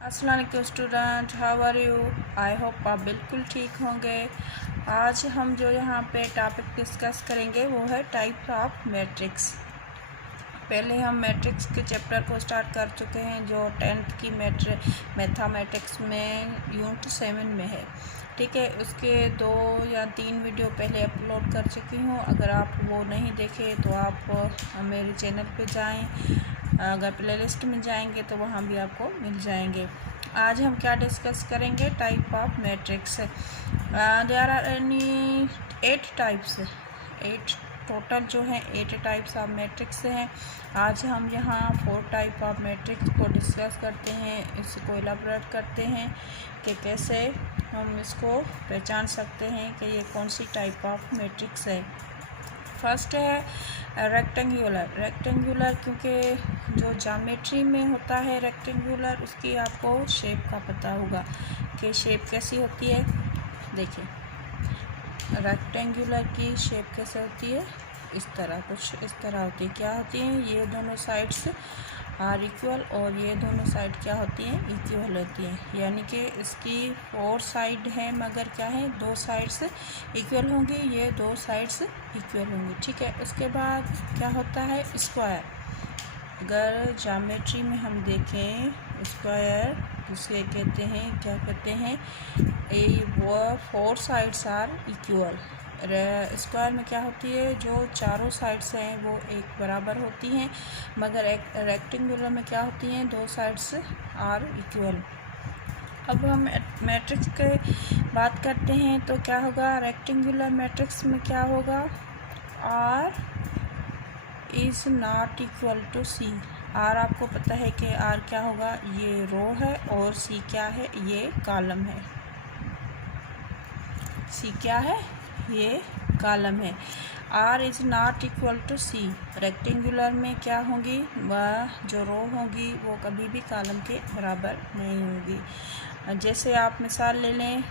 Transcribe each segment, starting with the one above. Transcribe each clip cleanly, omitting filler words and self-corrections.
अस्सलाम वालेकुम student, how are you. I hope आप बिल्कुल ठीक होंगे। आज हम जो यहाँ पे टॉपिक डिस्कस करेंगे वो है टाइप ऑफ मैट्रिक्स। पहले हम मैट्रिक्स के चैप्टर को स्टार्ट कर चुके हैं जो 10th की मैथमेटिक्स में यूनिट 7 में है। ठीक है, उसके 2 या 3 वीडियो पहले अपलोड कर चुकी हूँ। अगर आप वो नहीं देखे तो आप मेरे चैनल पे जाएं, अगर प्लेलिस्ट में जाएंगे तो वहाँ भी आपको मिल जाएंगे। आज हम क्या डिस्कस करेंगे, type of matrix. There are any 8 types, 8 total जो है 8 टाइप्स ऑफ मैट्रिक्स हैं। आज हम यहाँ 4 टाइप ऑफ मैट्रिक्स को डिस्कस करते हैं, इसको एलाबोरेट करते हैं कि कैसे हम इसको पहचान सकते हैं कि ये कौन सी टाइप ऑफ मैट्रिक्स है। फर्स्ट है रेक्टेंगुलर, क्योंकि जो ज्योमेट्री में होता है रेक्टेंगुलर, उसकी आपको शेप का पता होगा कि शेप कैसी होती है। देखिए रेक्टेंगुलर की शेप कैसे होती है, इस तरह, कुछ इस तरह होती है। क्या होती हैं, ये दोनों साइड्स आर इक्वल और ये दोनों साइड क्या होती हैं, इक्वल होती हैं। यानी कि इसकी 4 साइड हैं मगर क्या है, 2 साइड्स इक्वल होंगी, ये 2 साइड्स इक्वल होंगी। ठीक है, उसके बाद क्या होता है, स्क्वायर। अगर ज्योमेट्री में हम देखें स्क्वायर जिसे कहते हैं, क्या कहते हैं, वो 4 साइड्स आर इक्वल। स्क्वायर में क्या होती है, जो चारों साइड्स हैं वो एक बराबर होती हैं, मगर एक रेक्टेंगुलर में क्या होती हैं, 2 साइड्स आर इक्वल। अब हम मैट्रिक्स के बात करते हैं तो क्या होगा, रेक्टेंगुलर मैट्रिक्स में क्या होगा, R is not equal to C. R आपको पता है कि आर क्या होगा, ये रो है, और सी क्या है, ये कॉलम है। सी क्या है, ये कॉलम है। R is not equal to C. Rectangular में क्या होंगी, वह जो रो होंगी वो कभी भी कॉलम के बराबर नहीं होगी। जैसे आप मिसाल ले लें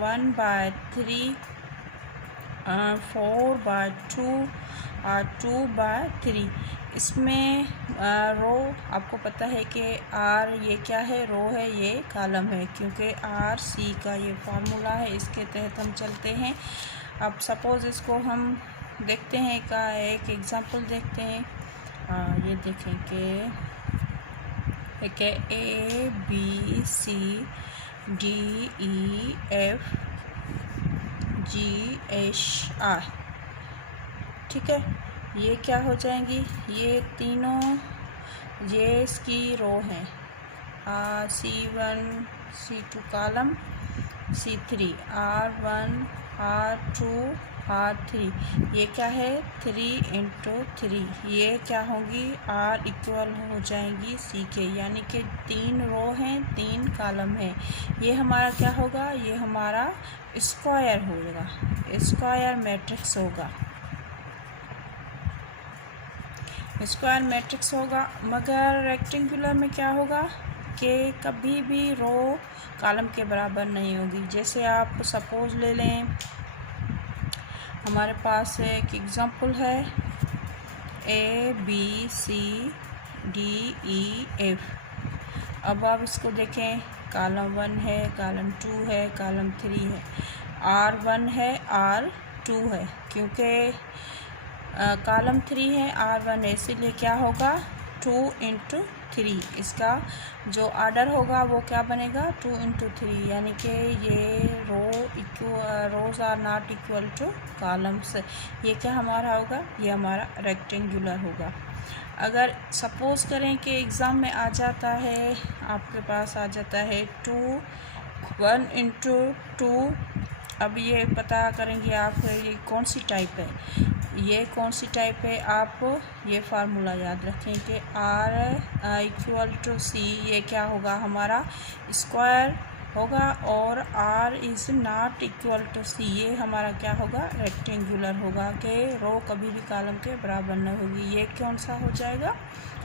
1/3, 4/2 और 2/3। इसमें रो आपको पता है कि आर ये क्या है, रो है, ये कॉलम है, क्योंकि आर सी का ये फार्मूला है, इसके तहत हम चलते हैं। अब सपोज़ इसको हम देखते हैं का एक एग्ज़ाम्पल देखते हैं। ये देखें कि A B C D E F G H R. ठीक है, ये क्या हो जाएंगी, ये तीनों, ये इसकी रो हैं, C1 C2 column, C3 R1 R2 R3। ये क्या है, 3 × 3, ये क्या होंगी, R इक्वल हो जाएंगी C के, यानी कि 3 रो हैं, 3 कॉलम हैं। ये हमारा क्या होगा, ये हमारा स्क्वायर होगा, स्क्वायर मैट्रिक्स होगा, स्क्वायर मैट्रिक्स होगा। मगर रेक्टेंगुलर में क्या होगा कि कभी भी रो कॉलम के बराबर नहीं होगी। जैसे आप सपोज़ ले लें, हमारे पास एक एग्ज़ाम्पल है A B C D E F। अब आप इसको देखें, कॉलम 1 है, कॉलम 2 है, कॉलम 3 है, R1 है, R2 है, क्योंकि कॉलम 3 है, R1 है, इसीलिए क्या होगा, 2 × 3। इसका जो आर्डर होगा वो क्या बनेगा, 2 × 3, यानी कि ये rows are not equal to columns. ये क्या हमारा होगा, ये हमारा रेक्टेंगुलर होगा। अगर सपोज़ करें कि एग्ज़ाम में आ जाता है, आपके पास आ जाता है 1 × 2। अब ये पता करेंगे आप ये कौन सी टाइप है, ये कौन सी टाइप है। आप ये फार्मूला याद रखें कि R इक्वल टू सी, ये क्या होगा, हमारा स्क्वायर होगा, और R is not equal to C, ये हमारा क्या होगा, रेक्टेंगुलर होगा, कि रो कभी भी कॉलम के बराबर न होगी। ये कौन सा हो जाएगा,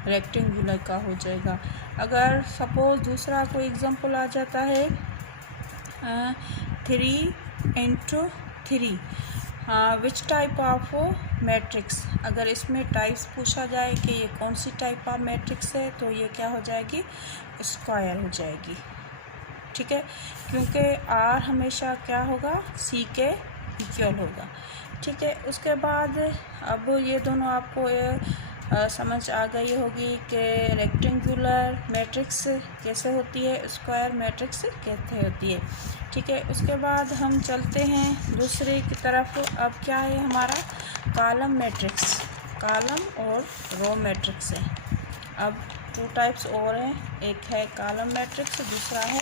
रेक्टेंगुलर का हो जाएगा। अगर सपोज़ दूसरा कोई एग्ज़ाम्पल आ जाता है 3 × 3। हाँ, विच टाइप ऑफ मैट्रिक्स, अगर इसमें टाइप्स पूछा जाए कि ये कौन सी टाइप ऑफ मैट्रिक्स है तो ये क्या हो जाएगी, स्क्वायर हो जाएगी। ठीक है, क्योंकि आर हमेशा क्या होगा, सी के इक्वल होगा। ठीक है, उसके बाद अब ये दोनों आपको समझ आ गई होगी कि रेक्टेंगुलर मैट्रिक्स कैसे होती है, स्क्वायर मैट्रिक्स कैसे होती है। ठीक है, उसके बाद हम चलते हैं दूसरे की तरफ। अब क्या है हमारा, कॉलम मैट्रिक्स, कॉलम और रो मैट्रिक्स है। अब टू टाइप्स और हैं, एक है कॉलम मैट्रिक्स, दूसरा है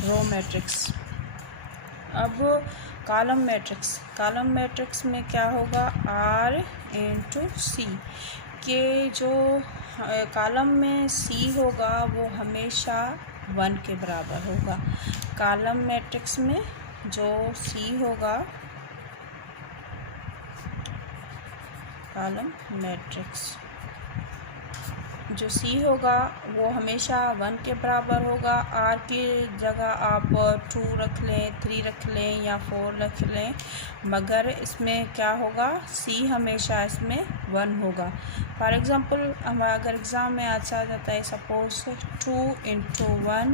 रो मैट्रिक्स। अब कॉलम मैट्रिक्स, कॉलम मैट्रिक्स में क्या होगा, आर इंटू सी, के जो कॉलम में सी होगा वो हमेशा 1 के बराबर होगा। कॉलम मैट्रिक्स में जो सी होगा, कॉलम मैट्रिक्स जो सी होगा वो हमेशा 1 के बराबर होगा। आर की जगह आप 2 रख लें, 3 रख लें या 4 रख लें, मगर इसमें क्या होगा, सी हमेशा इसमें 1 होगा। फॉर एग्ज़ाम्पल हमारा अगर एग्ज़ाम में अच्छा जाता है, सपोज 2 इंटू 1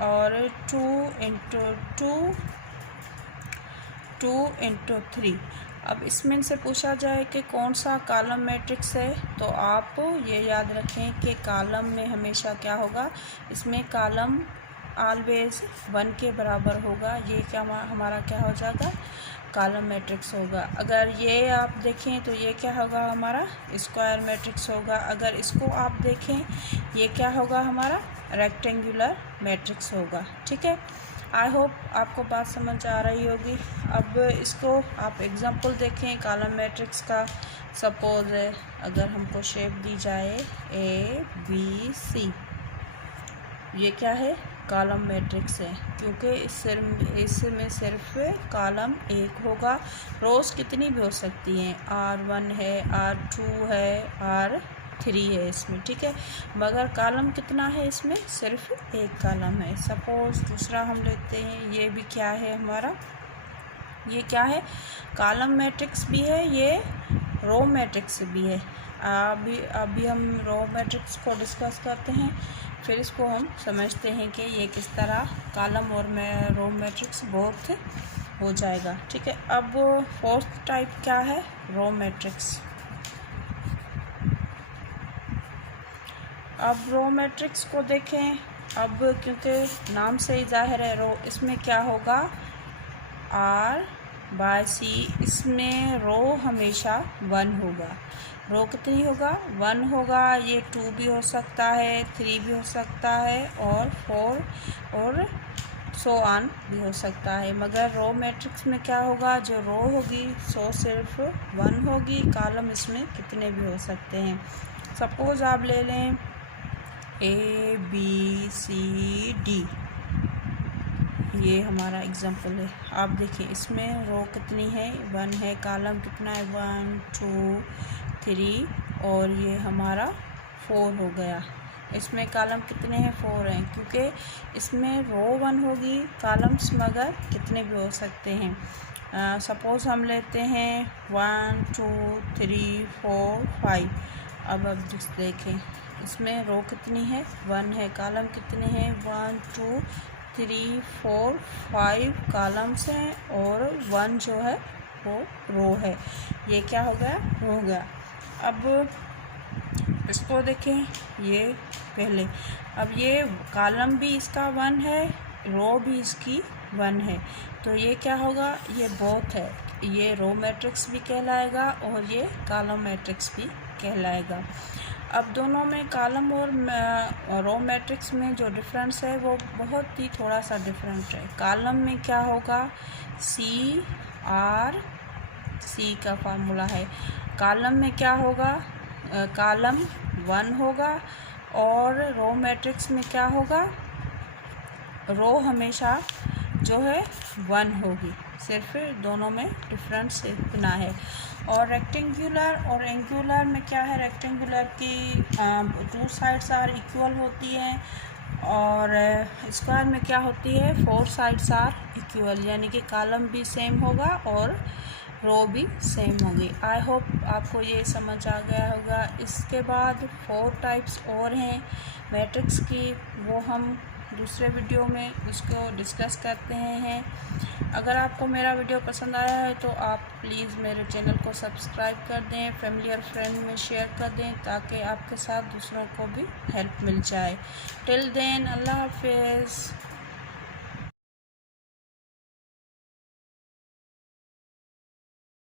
और 2 इंटू 2, 2 इंटू 3। अब इसमें से पूछा जाए कि कौन सा कॉलम मैट्रिक्स है, तो आप ये याद रखें कि कॉलम में हमेशा क्या होगा, इसमें कॉलम ऑलवेज 1 के बराबर होगा। ये क्या हमारा क्या हो जाएगा, कॉलम मैट्रिक्स होगा। अगर ये आप देखें तो ये क्या होगा, हमारा स्क्वायर मैट्रिक्स होगा। अगर इसको आप देखें, ये क्या होगा, हमारा रेक्टेंगुलर मैट्रिक्स होगा। ठीक है, आई होप आपको बात समझ आ रही होगी। अब इसको आप एग्जांपल देखें कॉलम मैट्रिक्स का। सपोज अगर हमको शेप दी जाए ABC, ये क्या है, कॉलम मैट्रिक्स है, क्योंकि इसमें सिर्फ कॉलम एक होगा। रोज़ कितनी भी हो सकती हैं, R1 है, R2 है, R3 है इसमें। ठीक है, मगर कॉलम कितना है, इसमें सिर्फ एक कॉलम है। सपोज दूसरा हम लेते हैं, ये भी क्या है हमारा, ये क्या है, कॉलम मैट्रिक्स भी है, ये रो मैट्रिक्स भी है। अभी हम रो मैट्रिक्स को डिस्कस करते हैं, फिर इसको हम समझते हैं कि ये किस तरह कॉलम और रो मैट्रिक्स बोथ हो जाएगा। ठीक है, अब फोर्थ टाइप क्या है, रो मैट्रिक्स। अब रो मैट्रिक्स को देखें, अब क्योंकि नाम से ही जाहिर है रो, इसमें क्या होगा, R/C, इसमें रो हमेशा 1 होगा। रो कितनी होगा, 1 होगा। ये 2 भी हो सकता है, 3 भी हो सकता है, और 4 और सो ऑन भी हो सकता है। मगर रो मैट्रिक्स में क्या होगा, जो रो होगी सो सिर्फ 1 होगी। कॉलम इसमें कितने भी हो सकते हैं। सपोज आप ले लें ABCD, ये हमारा एग्जांपल है। आप देखिए इसमें रो कितनी है, 1 है, कॉलम कितना है, 1 2 3, और ये हमारा 4 हो गया। इसमें कॉलम कितने हैं, 4 हैं, क्योंकि इसमें रो 1 होगी, कॉलम्स मगर कितने भी हो सकते हैं। सपोज़ हम लेते हैं 1 2 3 4 5। अब देखें इसमें रो कितनी है, 1 है, कॉलम कितने हैं, 1 2 3 4 5 कॉलम्स हैं, और 1 जो है वो रो है। ये क्या हो गया, हो गया। अब इसको देखें, ये पहले, अब ये कॉलम भी इसका 1 है, रो भी इसकी 1 है, तो ये क्या होगा, ये बोथ है। ये रो मैट्रिक्स भी कहलाएगा और ये कॉलम मैट्रिक्स भी कहलाएगा। अब दोनों में कॉलम और रो मैट्रिक्स में जो डिफरेंस है वो बहुत ही थोड़ा सा डिफरेंट है। कॉलम में क्या होगा, CR/C का फार्मूला है। कॉलम में क्या होगा, कॉलम 1 होगा, और रो मैट्रिक्स में क्या होगा, रो हमेशा जो है 1 होगी। सिर्फ दोनों में डिफरेंस इतना है। और रेक्टेंगुलर और एंगुलर में क्या है, रेक्टेंगुलर की 2 साइड्स आर इक्वल होती हैं, और स्क्वायर में क्या होती है, 4 साइड्स आर इक्वल, यानी कि कॉलम भी सेम होगा और रो भी सेम होगी। आई होप आपको ये समझ आ गया होगा। इसके बाद 4 टाइप्स और हैं मैट्रिक्स की, वो हम दूसरे वीडियो में उसको डिस्कस करते हैं। अगर आपको मेरा वीडियो पसंद आया है तो आप प्लीज़ मेरे चैनल को सब्सक्राइब कर दें, फैमिली और फ्रेंड में शेयर कर दें, ताकि आपके साथ दूसरों को भी हेल्प मिल जाए। टिल देन, अल्लाह हाफिज़।